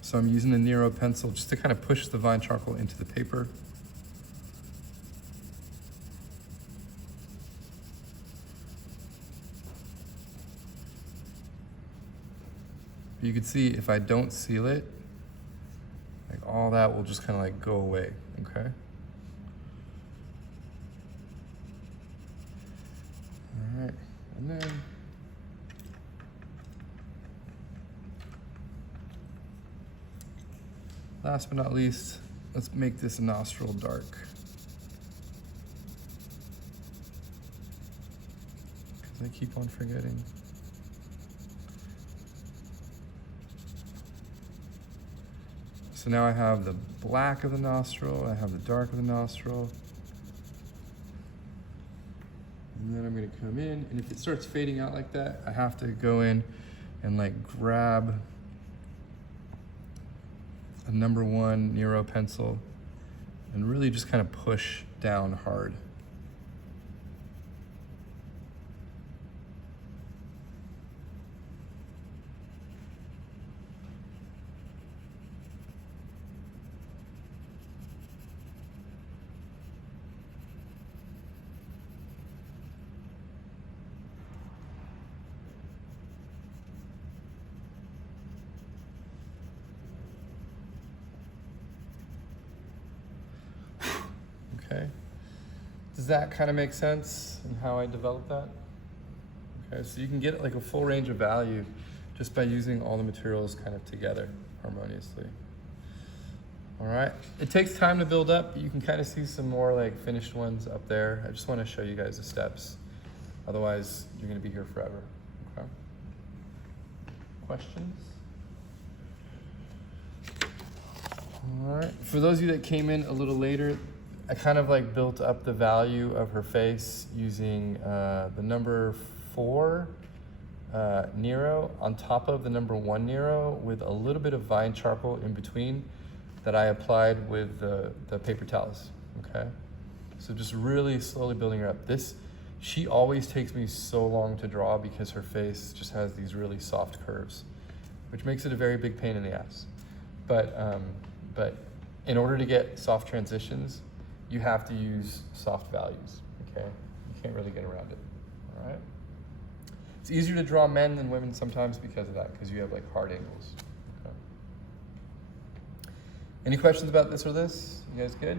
So I'm using the Nero pencil just to kind of push the vine charcoal into the paper. You can see if I don't seal it, like all that will just kind of like go away, okay? All right, and then last but not least, let's make this nostril dark. Because I keep on forgetting. So now I have the black of the nostril, I have the dark of the nostril. And then I'm gonna come in, and if it starts fading out like that, I have to go in and like grab a number 1 Nero pencil and really just kind of push down hard. Okay, does that kind of make sense in how I developed that? Okay, so you can get like a full range of value just by using all the materials kind of together harmoniously. All right, it takes time to build up, but you can kind of see some more like finished ones up there. I just want to show you guys the steps. Otherwise, you're going to be here forever. Okay. Questions? All right, for those of you that came in a little later, I kind of like built up the value of her face using the number 4 Nero on top of the number 1 Nero with a little bit of vine charcoal in between that I applied with the paper towels, okay? So just really slowly building her up. She always takes me so long to draw because her face just has these really soft curves, which makes it a very big pain in the ass. But in order to get soft transitions, you have to use soft values, okay? You can't really get around it, all right? It's easier to draw men than women sometimes because of that, because you have like hard angles, okay? Any questions about this or this? You guys good?